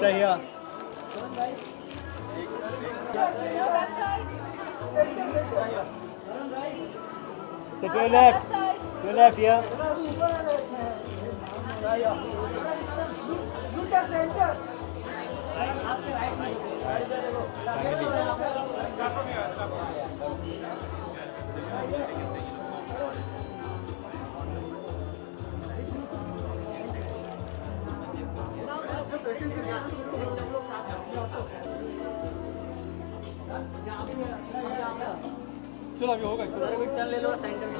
Stay here. So to your left. To your left here. चलो अभी होगा turn ले लो सेंटर में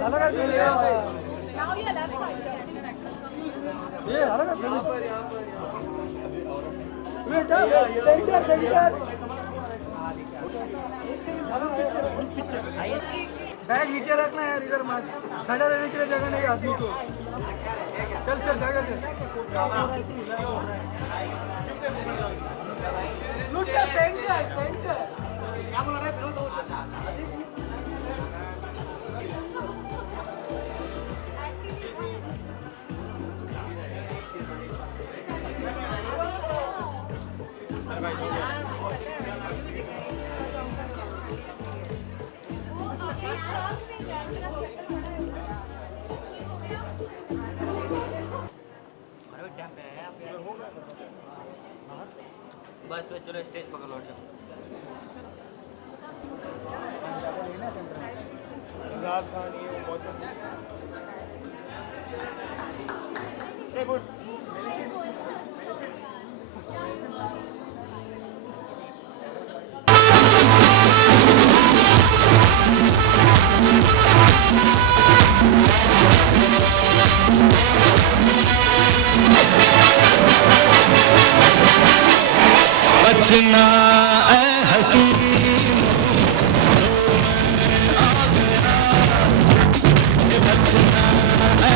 चलो का चल गया नाउ ये लेफ्ट साइड ये हरा का यहां पर वेट सेंटर बैग नीचे रखना यार इधर मत खड़ा रहने के लिए जगह नहीं आदमी को चल जगह दे लुक द सेंटर क्या बोल रहा है फिर तो बस चलो स्टेज पकड़ लो गुड बचना ऐ हसीन बचना ऐ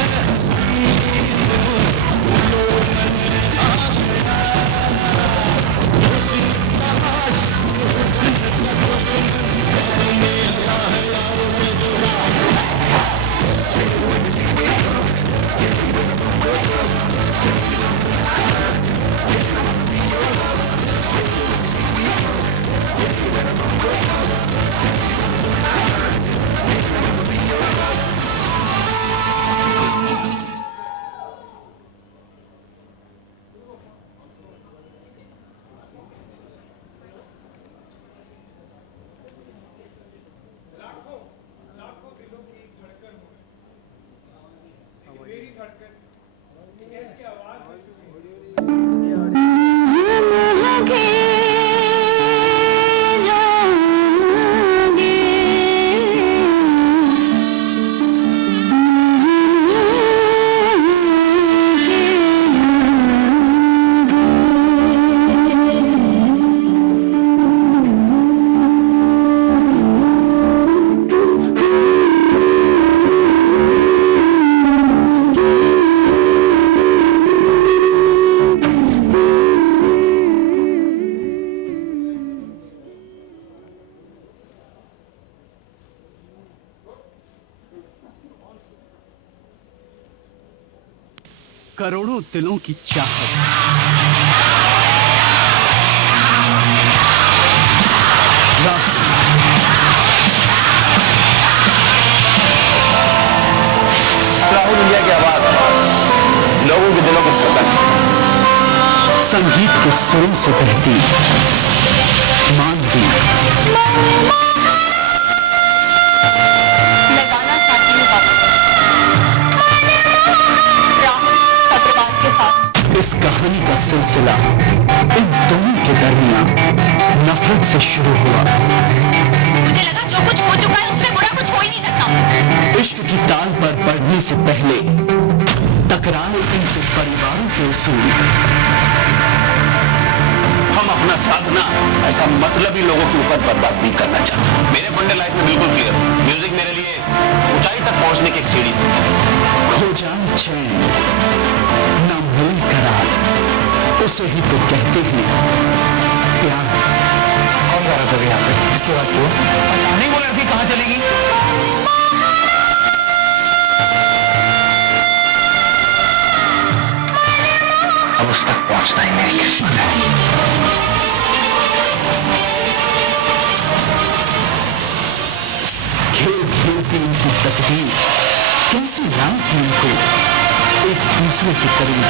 करोड़ों दिलों की चाहत राहुल इंडिया की आवाज लोगों के दिलों को छूता है संगीत के सुरों से बहती मानवी इस कहानी का सिलसिला इन दोनों के दरमियान नफरत से शुरू हुआ। मुझे लगा जो कुछ हो चुका है उससे बुरा कुछ हो ही नहीं सकता। इश्क की ताल पर बढ़ने से पहले टकराए इनके परिवारों के उसूल। हम अपना साधना ऐसा मतलबी लोगों के ऊपर बर्बाद नहीं करना चाहते। मेरे फंडे लाइफ में बिल्कुल क्लियर, म्यूजिक मेरे लिए ऊंचाई तक पहुंचने की एक सीढ़ी। खो जाए चैन न मिले करार, उसे ही तो कहते हैं प्यार। कौन गा रहा था यहाँ पे? इसके वास्ते हो? नहीं, वो लड़की कहाँ चलेगी? योजनाएं मेरी किस्मत है। खेल खेलती इनकी तकदीर कैसे लाएं इनको एक दूसरे के करीब।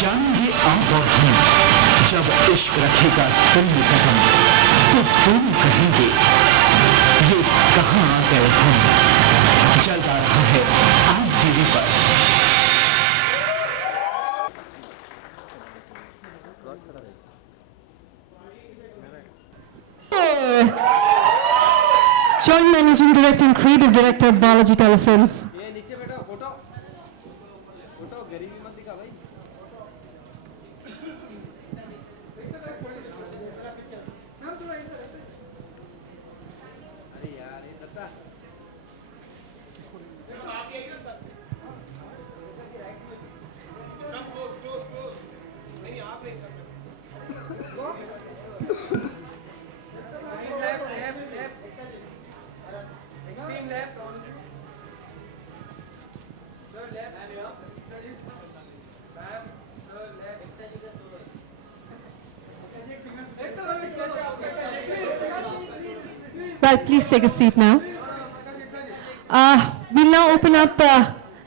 जानेंगे आप और हम जब इश्क रखेगा दिल में कदम, तो दोनों कहेंगे ये कहाँ आ गए हम। चल रहा है आज टीवी पर। Joint Managing Director and Creative Director, Balaji Telefilms. Well, please take a seat now. We'll now open up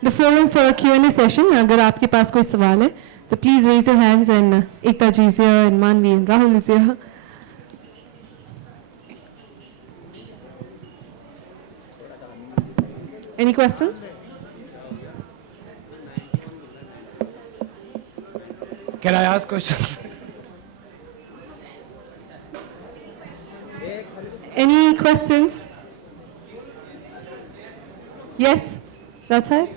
the forum for a Q&A session. अगर आपके पास कोई सवाल है, तो please raise your hands and Ekta ji is here and Manvi and Rahul is here. Any questions? Can I ask questions? Any questions? Yes, that's it.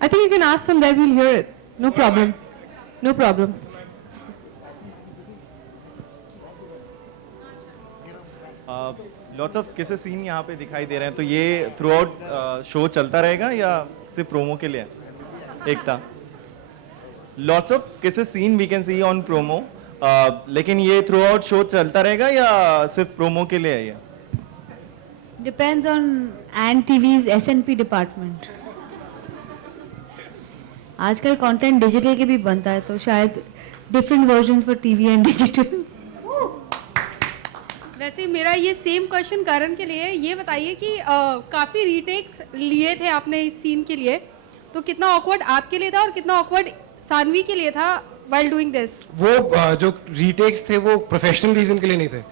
I think you can ask from there, we'll hear it. No problem. No problem. Lots of kiss scene यहाँ पे दिखाई दे रहे हैं, तो ये through out show चलता रहेगा या सिर्फ प्रोमो के लिए? Ekta, lots of kiss scene we can see on promo, लेकिन ये थ्रू आउट शो चलता रहेगा या सिर्फ प्रोमो के लिए है ये? Depends on Ant TV's S&P department. आजकल कंटेंट डिजिटल के भी बनता है, तो शायद different versions for TV and digital. वैसे मेरा ये सेम क्वेश्चन करण के लिए है। ये बताइए कि काफ़ी रीटेक्स लिए थे आपने इस सीन के लिए, तो कितना ऑकवर्ड आपके लिए था और कितना ऑकवर्ड सानवी के लिए था while doing this? वो जो रीटेक्स थे वो प्रोफेशनल रीजन के लिए नहीं थे।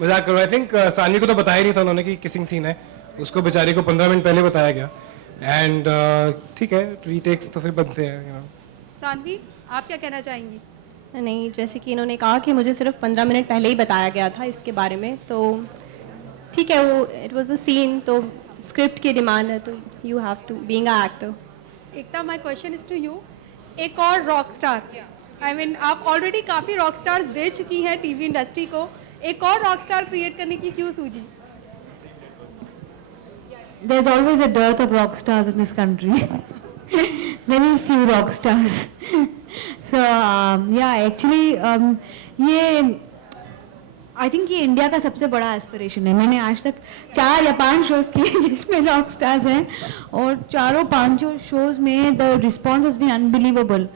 मजाक करो। आई थिंक सानवी को तो बताया ही नहीं था उन्होंने कि किसिंग सीन है, उसको बेचारी को 15 मिनट पहले बताया गया। एंड ठीक है, रीटेक्स तो फिर बनते हैं, you know। सानवी, आप क्या कहना चाहेंगी? नहीं, जैसे कि इन्होंने कहा कि मुझे सिर्फ 15 मिनट पहले ही बताया गया था इसके बारे में, तो ठीक है, वो इट वाज अ सीन, तो स्क्रिप्ट की डिमांड है, तो you have to being a actor. Ekta, my question is to you. एक और रॉक स्टार, आई मीन आप ऑलरेडी काफ़ी रॉक स्टार्स दे चुकी हैं टीवी इंडस्ट्री को, एक और रॉक स्टार क्रिएट करने की क्यों सूझी? There's always a dearth of rock stars in this country. Very few rock stars. So yeah, actually ये I think ये इंडिया का सबसे बड़ा एस्पिरेशन है। मैंने आज तक 4 या 5 शोज किए जिसमें रॉक स्टार्स हैं, और 4-5 शोज में the response has been unbelievable.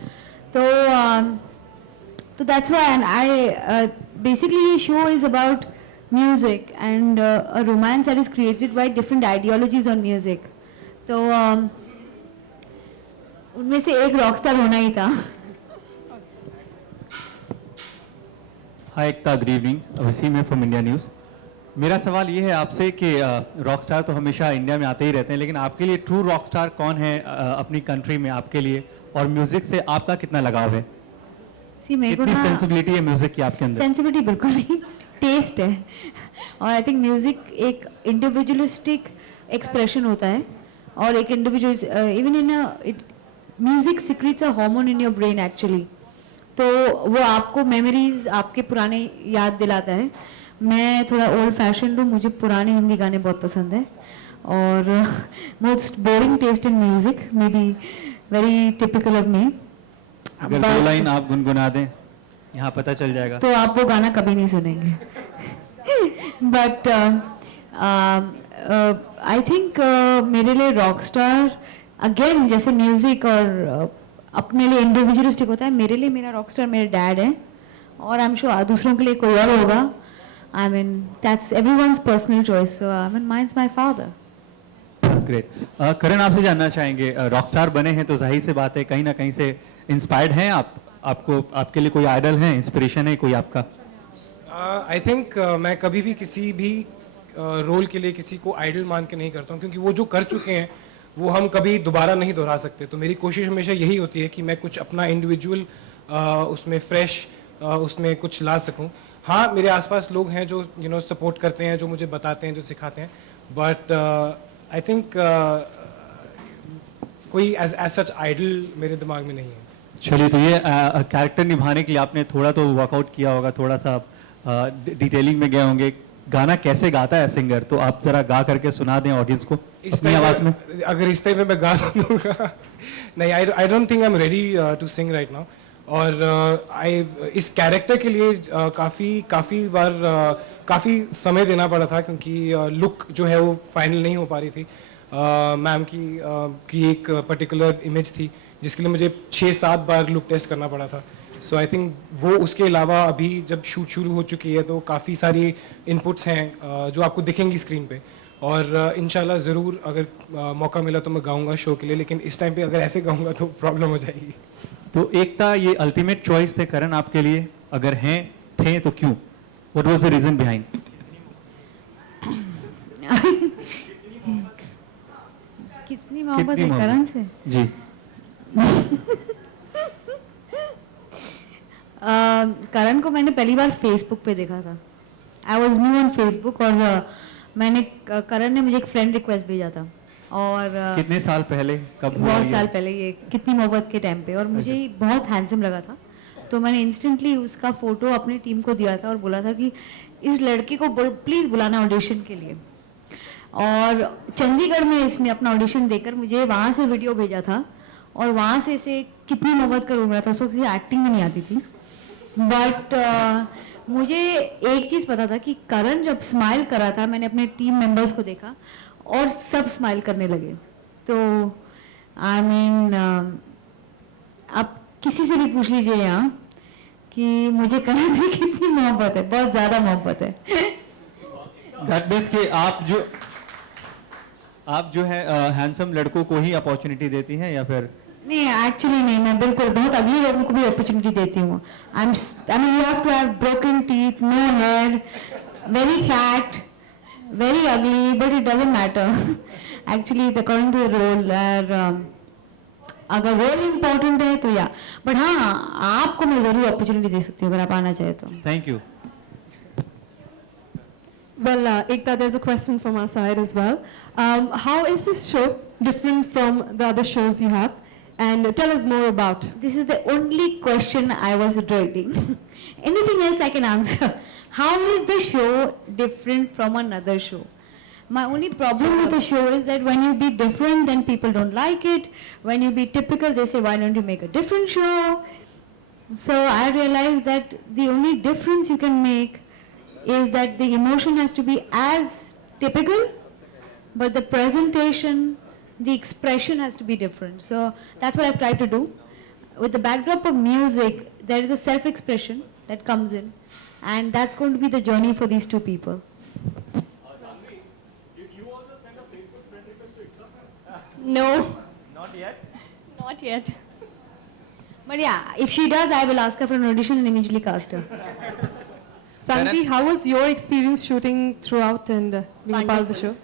तो that's why, and I basically show is about music and a romance that is created by different ideologies on music. तो उनमें से एक रॉक स्टार होना ही था। हाय एकता, गुड इवनिंग, वसीम है फ्रॉम इंडिया न्यूज़। मेरा सवाल ये है आपसे कि रॉक स्टार तो हमेशा इंडिया में आते ही रहते हैं, लेकिन आपके लिए ट्रू रॉक स्टार कौन है अपनी कंट्री में आपके लिए, और म्यूजिक से आपका कितना लगाव है? कितनी सेंसिबिलिटी है म्यूजिक की आपके अंदर? सेंसिबिलिटी बिल्कुल नहीं, टेस्ट है। और आई थिंक म्यूजिक एक इंडिविजुअलिस्टिक एक्सप्रेशन होता है, और एक individual even in music secretes a hormone in your brain actually, तो वो आपको मेमोरीज आपके पुराने याद दिलाता है। मैं थोड़ा ओल्ड फैशन हूँ, मुझे पुराने हिंदी गाने बहुत पसंद है, और most boring taste in music may be very typical of me. अगर 2 लाइन आप गुनगुना दें, यहाँ पता चल जाएगा। तो आप वो गाना कभी नहीं सुनेंगे। बट आई थिंक मेरे लिए रॉक स्टार अगेन जैसे म्यूजिक और अपने लिए इंडिविजुअलिस्टिक होता है, मेरे लिए मेरा रॉक स्टार मेरे डैड है, और आई एम श्योर दूसरों के लिए कोई और होगा. I mean that's everyone's personal choice, so I mean mine's my father. That's great. Karan, आपसे जानना चाहेंगे, रॉक स्टार बने हैं तो जाहिर सी बात है कहीं ना कहीं से इंस्पायर्ड हैं आप? आपको आपके लिए कोई आइडल है, इंस्पिरेशन है कोई आपका? आई थिंक मैं कभी भी किसी भी रोल के लिए किसी को आइडल मान के नहीं करता हूँ, क्योंकि वो जो कर चुके हैं वो हम कभी दोबारा नहीं दोहरा सकते. तो मेरी कोशिश हमेशा यही होती है कि मैं कुछ अपना इंडिविजुअल उसमें फ्रेश उसमें कुछ ला सकूं. हाँ, मेरे आसपास लोग हैं जो सपोर्ट करते हैं, जो मुझे बताते हैं, जो सिखाते हैं, बट आई थिंक कोई एज सच आइडल मेरे दिमाग में नहीं है. चलिए, तो ये कैरेक्टर निभाने के लिए आपने थोड़ा तो वर्कआउट किया होगा, थोड़ा सा डिटेलिंग में गए होंगे. गाना कैसे गाता है सिंगर, तो आप जरा गा करके सुना दें ऑडियंस को अपनी आवाज में. अगर इस टाइम में मैं गा दूंगा नहीं, I don't think I am ready to sing right now. और इस कैरेक्टर के लिए काफ़ी बार काफ़ी समय देना पड़ा था, क्योंकि लुक जो है वो फाइनल नहीं हो पा रही थी. मैम की एक पर्टिकुलर इमेज थी जिसके लिए मुझे 6-7 बार लुक टेस्ट करना पड़ा था. सो आई थिंक वो उसके अलावा अभी जब शूट शुरू हो चुकी है तो काफ़ी सारी इनपुट्स हैं जो आपको दिखेंगी स्क्रीन पे, और इंशाल्लाह ज़रूर अगर मौका मिला तो मैं गाऊंगा शो के लिए, लेकिन इस टाइम पे अगर ऐसे गाऊंगा तो प्रॉब्लम हो जाएगी. तो एकता, ये अल्टीमेट चॉइस थे करण आपके लिए, अगर हैं थे तो क्यों? What was the reason behind? कितनी मोहब्बत है करण से जी. करण को मैंने पहली बार फेसबुक पे देखा था. I was new on Facebook, और मैंने करण ने मुझे एक फ्रेंड रिक्वेस्ट भेजा था. और कितने साल पहले, कब हुआ? बहुत साल पहले, ये कितनी मोहब्बत के टाइम पे, और मुझे बहुत हैंडसम लगा था. तो मैंने इंस्टेंटली उसका फोटो अपनी टीम को दिया था और बोला था कि इस लड़के को प्लीज बुलाना ऑडिशन के लिए. और चंडीगढ़ में इसने अपना ऑडिशन देकर मुझे वहाँ से वीडियो भेजा था, और वहाँ से इसे कितनी मोहब्बत कर रहा था. उस वक्त इसे एक्टिंग में नहीं आती थी, बट मुझे एक चीज़ पता था कि करण जब स्माइल कर रहा था, मैंने अपने टीम मेंबर्स को देखा और सब स्माइल करने लगे. तो आई मीन आप किसी से भी पूछ लीजिए यहाँ कि मुझे करण से कितनी मोहब्बत है, बहुत ज़्यादा मोहब्बत है. दैट मींस कि आप जो है हैंडसम लड़कों को ही अपॉर्चुनिटी देती हैं, या फिर? नहीं, एक्चुअली नहीं, मैं बिल्कुल बहुत अगली लोगों को भी अपॉर्चुनिटी देती हूँ. I mean you have to have broken teeth, no hair, very fat, very ugly, but it doesn't matter. Actually, according to the role, अगर रोल इम्पोर्टेंट है तो या, बट हाँ, आपको मैं जरूर अपॉर्चुनिटी दे सकती हूँ अगर आप आना चाहे तो. Thank you. Well, Ekta, there's a question from our side as well. How is this show different from the other shows you have? And tell us more about. This is the only question I was dreading. Anything else I can answer. How is the show different from another show? My only problem with the show is that when you be different, then people don't like it. When you be typical, they say, why don't you make a different show? So I realized that the only difference you can make is that the emotion has to be as typical, but the presentation, the expression has to be different. So that's what I've tried to do. With the backdrop of music, there is a self-expression that comes in, and that's going to be the journey for these two people. No. Not yet. Not yet. But yeah, if she does, I will ask her for an audition and immediately cast her. Sanvi, how was your experience shooting throughout and being a part of the show?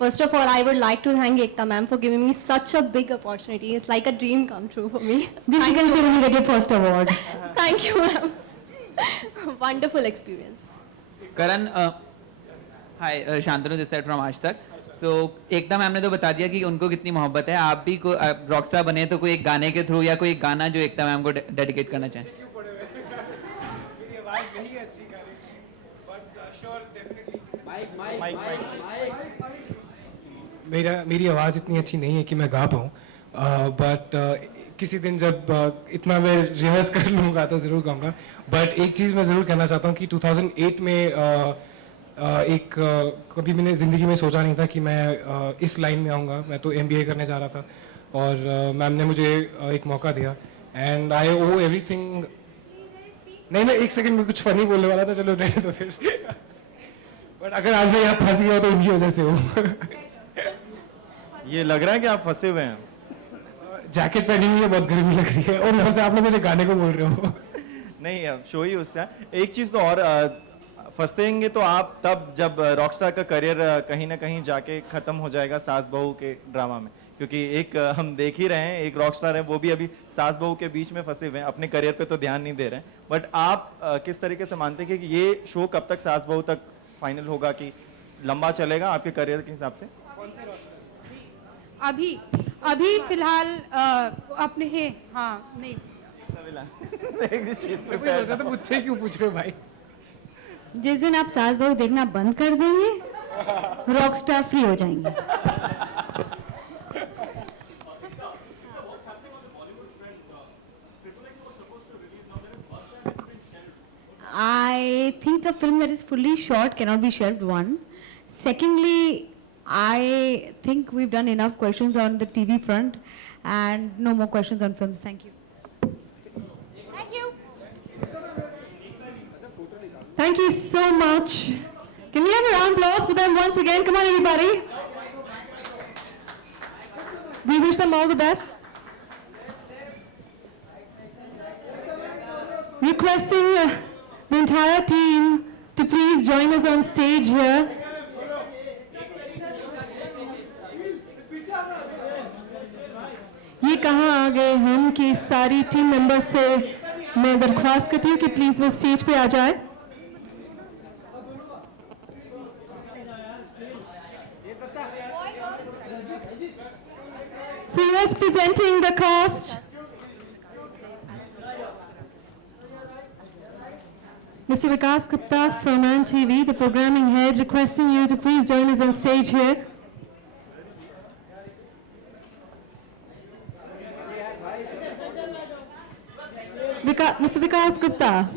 First of all, I would like to thank Ekta ma'am for giving me such a big opportunity. It's like a dream come true for me. This you can say when you get your first award. Thank you, ma'am. Wonderful experience. Karan, hi, Shantanu this side from आज तक. सो एकता ma'am ने तो बता दिया कि उनको कितनी मोहब्बत है. आप भी रॉकस्टार बने तो कोई एक गाने के थ्रू या कोई एक गाना जो एकता मैम को डेडिकेट करना चाहें. मेरी आवाज़ इतनी अच्छी नहीं है कि मैं गा पाऊँ, बट किसी दिन जब इतना मैं रिहर्स कर लूँगा तो ज़रूर गाऊँगा. बट एक चीज़ मैं ज़रूर कहना चाहता हूँ कि 2008 में कभी मैंने ज़िंदगी में सोचा नहीं था कि मैं इस लाइन में आऊँगा। मैं तो MBA करने जा रहा था और मैम ने मुझे एक मौका दिया एंड आई ओ एवरीथिंग। नहीं मैं एक सेकंड में कुछ फनी बोलने वाला था, चलो रहने दो फिर। बट अगर आज मैं यहाँ फंस गया तो उनकी वजह से हूँ। ये लग रहा है कि आप फंसे हुए हैं। जैकेट पहनी हुई है, बहुत गर्मी लग रही है और ऊपर से आप लोग मुझे गाने को बोल रहे हो। नहीं अब शो ही उसका है। एक चीज तो और फंसेंगे तो आप तब जब रॉकस्टार का करियर कहीं ना कहीं जाके खत्म हो जाएगा सास बहू के ड्रामा में, क्योंकि एक हम देख ही रहे हैं एक रॉकस्टार है वो भी अभी सास बहू के बीच में फंसे हुए हैं, अपने करियर पे तो ध्यान नहीं दे रहे हैं। बट आप किस तरीके से मानते हैं कि ये शो कब तक सास बहू तक फाइनल होगा, कि लंबा चलेगा आपके करियर के हिसाब से? अभी अभी फिलहाल अपने हैं। हाँ नहीं मैं कोई सोचा था मुझसे क्यों पूछ रहे हो भाई? जिस दिन आप सास बहू देखना बंद कर देंगे रॉकस्टार फ्री हो जाएंगे। I think a film that is fully shot cannot be shelved, one. Secondly, I think we've done enough questions on the TV front and no more questions on films. Thank you. Thank you so much. Can we have a round of applause for them once again? Come on, everybody. We wish them all the best. Requesting the entire team to please join us on stage here. ये कहाँ आ गए हम कि सारी team members से मैं दरख्वास्त करती हूँ कि प्लीज वो स्टेज पे आ जाए। So here's presenting the cast. Mr. Vikas Gupta from ANT-TV, the programming head, requesting you to please join us on stage here. Mr. Vikas Gupta.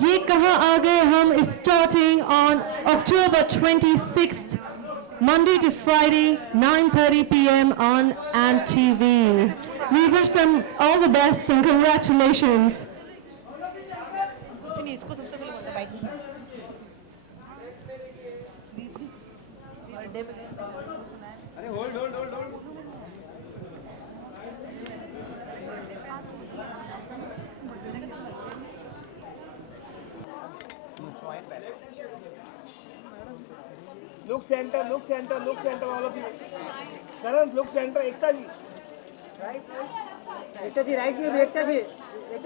ये कहाँ आ गए हम is starting on October 26th, Monday to Friday, 9:30 p.m. on ANT-TV. We wish them all the best and congratulations. Look center, look center, look center, all of you. Karan, look center, Ekta ji. Right? Ekta ji, right में भी, Ekta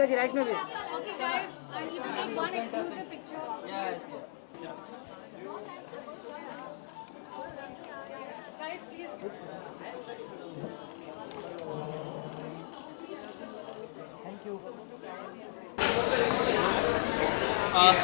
ji, right में भी. Okay guys, I need to take one exclusive picture. Yes. Guys, please. Thank you.